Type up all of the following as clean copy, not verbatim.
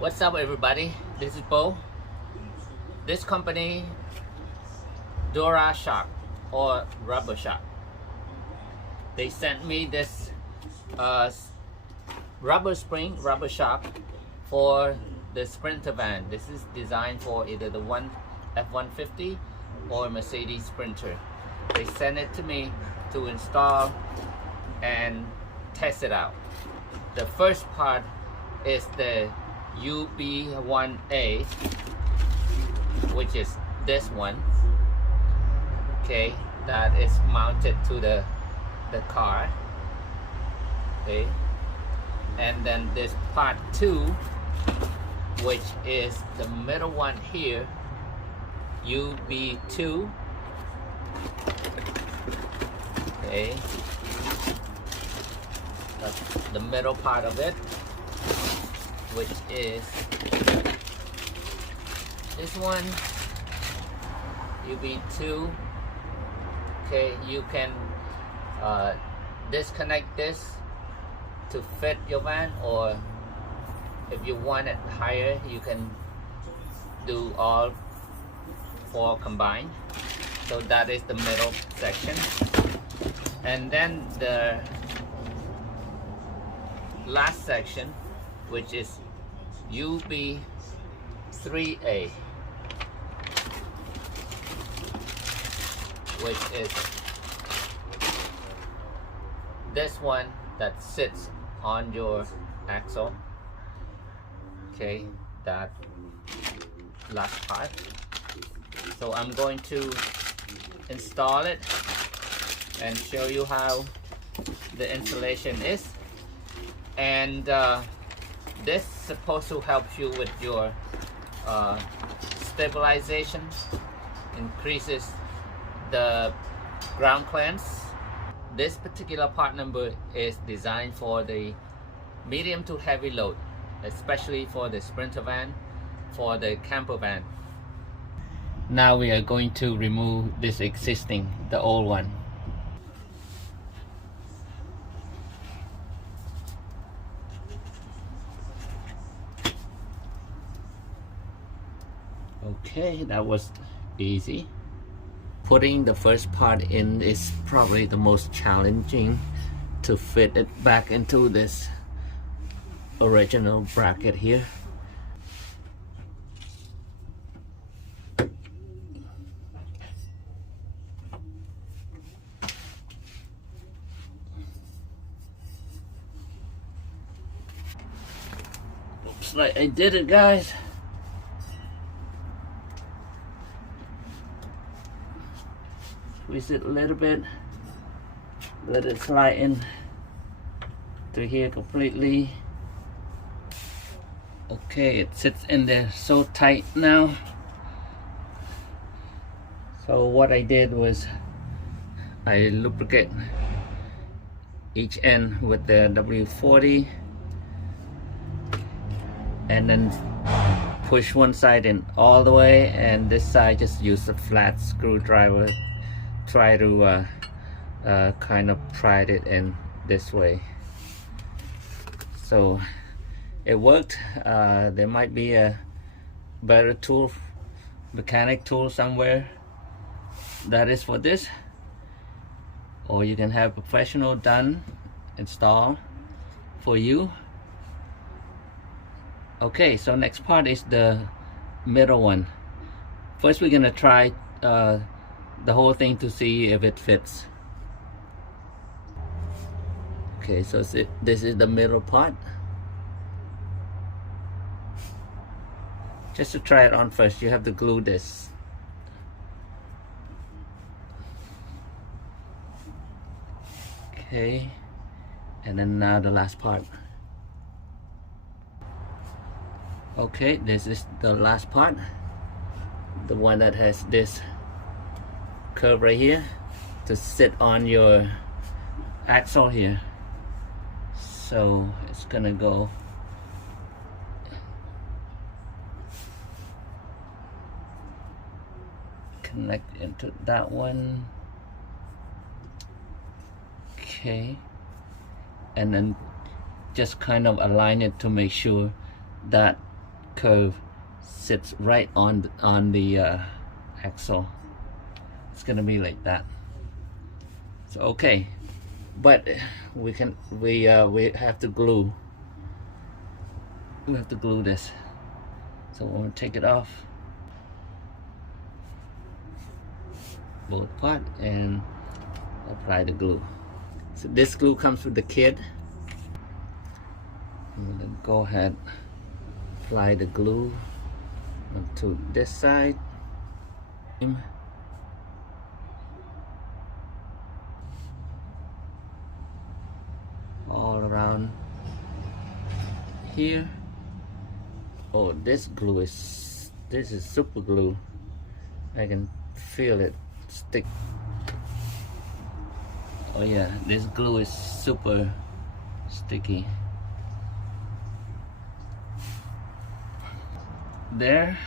What's up, everybody? This is Bo. This company, DuraShock or RubberShox, they sent me this rubber spring RubberShox for the Sprinter van. This is designed for either the F-150 or Mercedes Sprinter. They sent it to me to install and test it out. The first part is the UB1A, which is this one, okay, that is mounted to the car, okay, and then this part 2, which is the middle one here, UB2, okay, that's the middle part of it, which is this one, UB2. Okay, you can disconnect this to fit your van, or if you want it higher, you can do all 4 combined. So that is the middle section, and then the last section, which is UB3A, which is this one that sits on your axle, okay, that last part. So I'm going to install it and show you how the installation is, and this is supposed to help you with your stabilization, increases the ground clearance. This particular part number is designed for the medium to heavy load, especially for the Sprinter van, for the camper van. Now we are going to remove this existing, the old one. Okay, that was easy. Putting the first part in is probably the most challenging, to fit it back into this original bracket here. Looks like I did it, guys. Squeeze it a little bit, let it slide in to here completely. Okay, it sits in there so tight now. So what I did was I lubricate each end with the W40 and then push one side in all the way, and this side just use a flat screwdriver. Try to kind of pry it in this way. So it worked. There might be a better tool, mechanic tool somewhere that is for this, or you can have professional done, install for you. Okay, so next part is the middle one. First we're gonna try the whole thing to see if it fits. Okay, so this is the middle part. Just to try it on first, you have to glue this. Okay, and then now the last part. Okay, this is the last part, the one that has this curve right here to sit on your axle here. So it's gonna go connect into that one. Okay, and then just kind of align it to make sure that curve sits right on the axle. It's gonna be like that. So okay, but we have to glue. We have to glue this. So we're gonna take it off both part and apply the glue. So this glue comes with the kit. I'm gonna go ahead, apply the glue onto this side. All around here. Oh, this is super glue. I can feel it stick. Oh yeah, this glue is super sticky. There.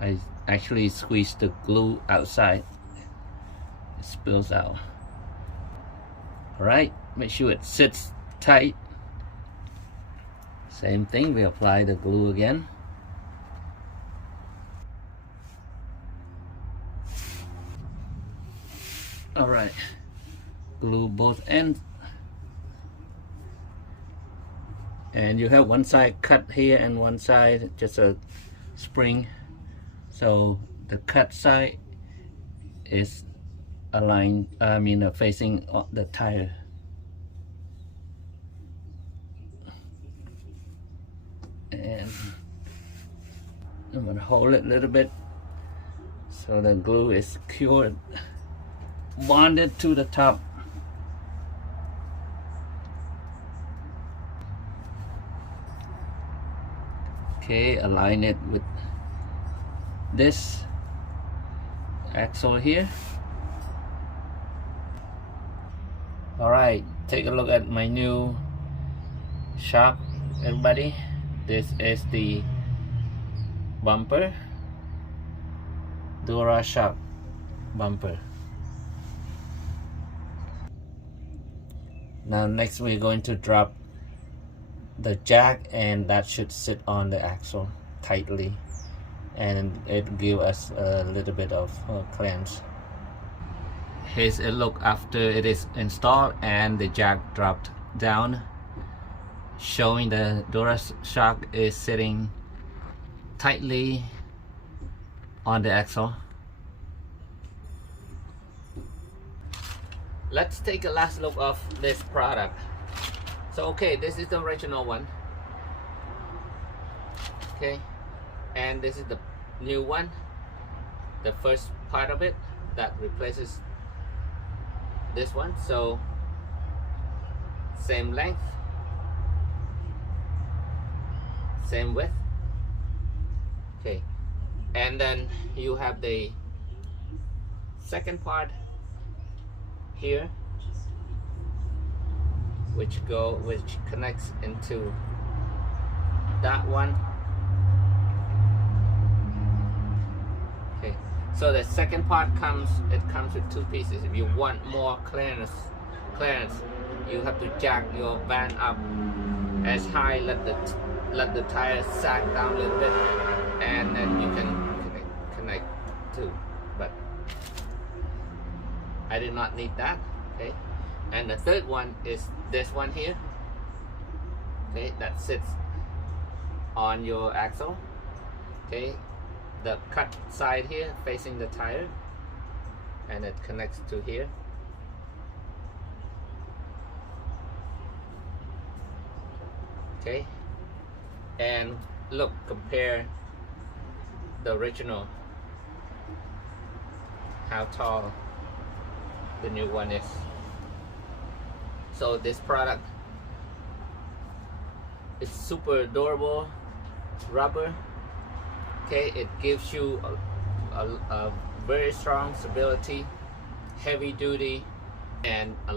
I actually squeezed the glue outside. It spills out. Alright, make sure it sits tight. Same thing, we apply the glue again. Alright, glue both ends. And you have one side cut here and one side just a spring. So the cut side is aligned, facing the tire. And I'm gonna hold it a little bit so the glue is secured, bonded to the top. Okay, align it with this axle here. Alright, take a look at my new shock, everybody. This is the bumper, DuraShock bumper. Now next we're going to drop the jack, and that should sit on the axle tightly, and it give us a little bit of clearance. Here's a look after it is installed and the jack dropped down, showing the DuraShock is sitting tightly on the axle. Let's take a last look of this product. So okay, this is the original one. Okay, and this is the new one, the first part of it that replaces this one. So same length, same width. Okay, and then you have the second part here, which connects into that one. Okay, so the second part comes with two pieces. If you want more clearance, you have to jack your van up as high, let the tire sag down a little bit, and then you can connect too. But I did not need that. Okay, and the third one is this one here. Okay, that sits on your axle. Okay, the cut side here facing the tire, and it connects to here. Okay, and look, compare the original, how tall the new one is. So this product is super durable rubber. Okay, it gives you a very strong stability, heavy duty, and a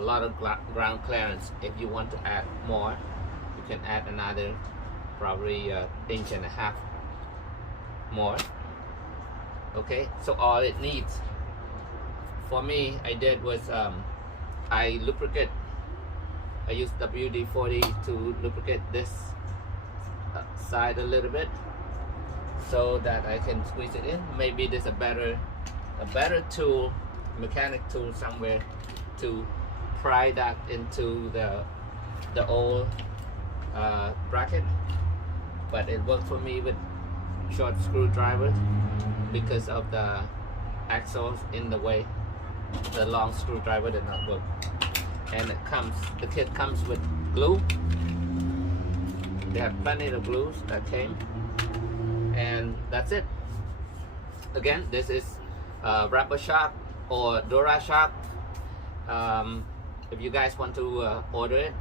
lot of ground clearance. If you want to add more, you can add another probably 1.5 inches more. Okay, so all it needs, for me, I did was I lubricate I use WD-40 to lubricate this side a little bit so that I can squeeze it in. Maybe there's a better tool, mechanic tool somewhere to pry that into the old bracket, but it worked for me with short screwdriver because of the axles in the way. The long screwdriver did not work. And the kit comes with glue. They have plenty of glues that came, and that's it. Again, this is RubberShox or DuraShock. If you guys want to order it,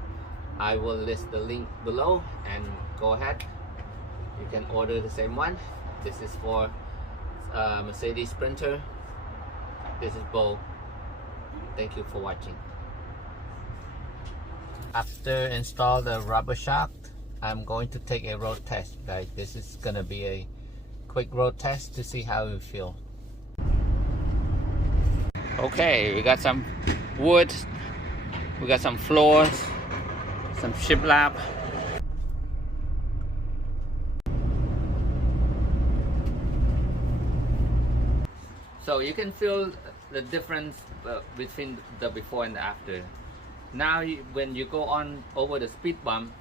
I will list the link below, and go ahead, you can order the same one. This is for Mercedes Sprinter. This is Bo. Thank you for watching. After install the RubberShox, I'm going to take a road test, guys. This is gonna be a quick road test to see how it feels. Okay, we got some wood, we got some floors, some shiplap. So you can feel the difference between the before and the after. Now when you go on over the speed bump,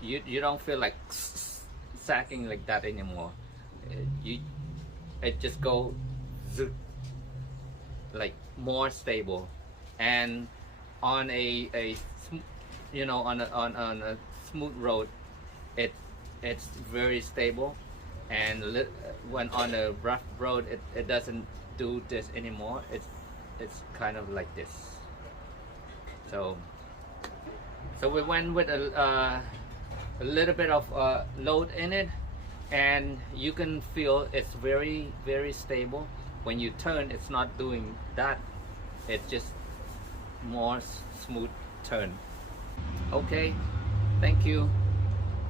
you don't feel like sacking like that anymore. It just go like more stable, and on a smooth road, it's very stable, and when on a rough road, it doesn't do this anymore. It's kind of like this. So we went with a little bit of load in it, and you can feel it's very, very stable. When you turn, it's not doing that. It's just more smooth turn. Okay, thank you.